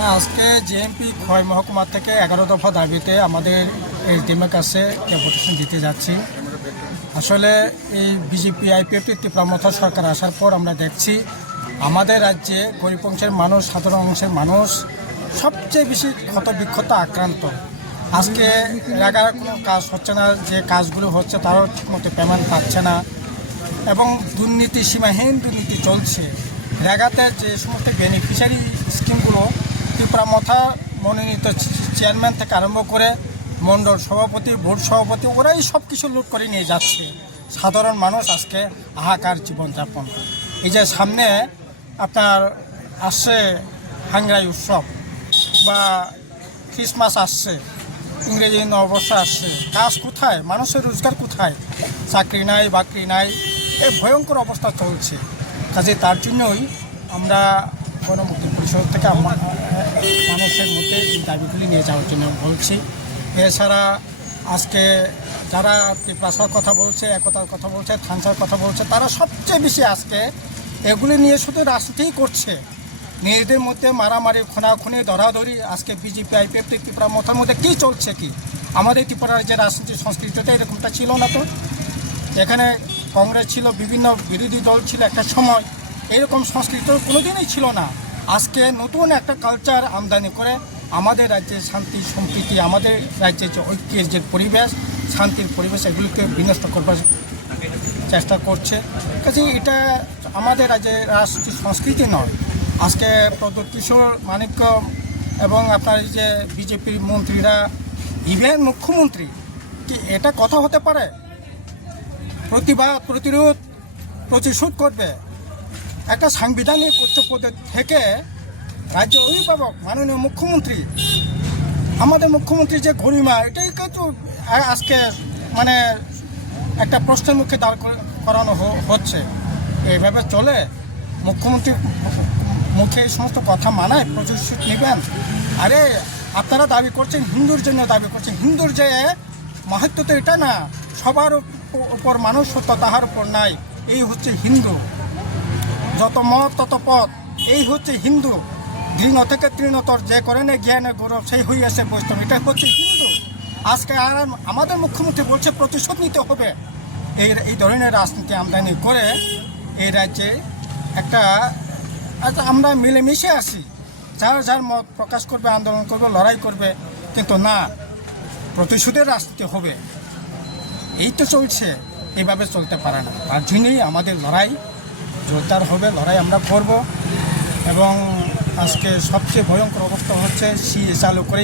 না, আজকে জেএমপি খোয়াই মহকুমা থেকে 11 দফা দাবিতে আমাদের এসডিএমের কাছে ডেপুটেশন দিতে যাচ্ছি। আসলে এই বিজেপি আইপিএফ ত্রিপুরা সরকার আসার পর আমরা দেখছি আমাদের রাজ্যে গরিব অংশের মানুষ, সাধারণ অংশের মানুষ সবচেয়ে বেশি ক্ষতবিক্ষত আক্রান্ত। আজকে রেগার কোনো কাজ হচ্ছে না, যে কাজগুলো হচ্ছে তারাও ঠিকমতো পেমেন্ট পাচ্ছে না এবং দুর্নীতি, সীমাহীন দুর্নীতি চলছে। রেগাতে যে সমস্ত বেনিফিশিয়ারি স্কিমগুলো ত্রিপুরা মনোনীত চেয়ারম্যান থেকে আরম্ভ করে মণ্ডল সভাপতি, বোর্ড সভাপতি, ওরাই সব কিছু লুট করে নিয়ে যাচ্ছে। সাধারণ মানুষ আজকে হাহাকার জীবনযাপন। এই যে সামনে আপনার আসছে হাঙ্গরাই উৎসব বা ক্রিসমাস আসছে, ইংরেজি নববর্ষ আসছে, কাজ কোথায়? মানুষের রোজগার কোথায়? চাকরি নাই, বাকরি নাই, এই ভয়ঙ্কর অবস্থা চলছে। কাজে তার জন্যই আমরা গণমুক্তি পরিষদ থেকে মানুষের মধ্যে এই দাবিগুলি নিয়ে যাওয়ার জন্য বলছি। এছাড়া আজকে যারা ত্রিপুরার কথা বলছে, একতার কথা বলছে, থানসার কথা বলছে, তারা সবচেয়ে বেশি আজকে এগুলি নিয়ে শুধু রাজনীতিই করছে। নিজেদের মধ্যে মারামারি, খুনাখুনি, ধরাধরি। আজকে বিজেপি আইপিএফ ত্রিপুরা মথার মধ্যে কী চলছে কি? আমাদের ত্রিপুরার যে রাজনীতি সংস্কৃতিতে এরকমটা ছিল না তো। এখানে কংগ্রেস ছিল, বিভিন্ন বিরোধী দল ছিল একটা সময়, এরকম সংস্কৃতি কোনোদিনই ছিল না। আজকে নতুন একটা কালচার আমদানি করে আমাদের রাজ্যের শান্তি সম্প্রীতি, আমাদের রাজ্যের যে ঐক্যের যে পরিবেশ, শান্তির পরিবেশ, এগুলিকে বিনষ্ট করবার চেষ্টা করছে। কাজে এটা আমাদের রাজ্যের রাজনীতি সংস্কৃতি নয়। আজকে প্রদ্যুৎ কিশোর, মানিক্য এবং আপনার যে বিজেপির মন্ত্রীরা, ইভেন মুখ্যমন্ত্রী, কি এটা কথা হতে পারে? প্রতিবাদ, প্রতিরোধ, প্রতিশোধ করবে একটা সাংবিধানিক উচ্চ পদে থেকে রাজ্য অভিভাবক মাননীয় মুখ্যমন্ত্রী, আমাদের মুখ্যমন্ত্রীর যে গরিমা, এটাই কিন্তু আজকে মানে একটা প্রশ্নের মুখে দাঁড় করানো হচ্ছে। এইভাবে চলে? মুখ্যমন্ত্রী মুখে এই সমস্ত কথা মানায়? প্রতিশোধ নেবেন? আরে আপনারা দাবি করছেন হিন্দুর জন্য, দাবি করছেন হিন্দুর যে মাহাত্ম তো এটা না, সবার উপর মানুষ সত্য, তাহার উপর নাই। এই হচ্ছে হিন্দু। যত মত তত পথ, এই হচ্ছে হিন্দু। দৃঢ় থেকে তৃণতর যে করে না জ্ঞানের গৌরব, সেই হইয়াছে বৈষ্ণব। এটা হচ্ছে হিন্দু। আজকে আর আমাদের মুখ্যমন্ত্রী বলছে প্রতিশোধ নিতে হবে। এই ধরনের রাজনীতি আমদানি করে এই রাজ্যে একটা আমরা মিলেমিশে আসি, যার যার মত প্রকাশ করবে, আন্দোলন করবে, লড়াই করবে, কিন্তু না, প্রতিশোধের রাজনীতি হবে। এই তো চলছে, এইভাবে চলতে পারে না। তার জন্যই আমাদের লড়াই জোরদার হবে, লড়াই আমরা করব। এবং আজকে সবচেয়ে ভয়ঙ্কর অবস্থা হচ্ছে চালু করে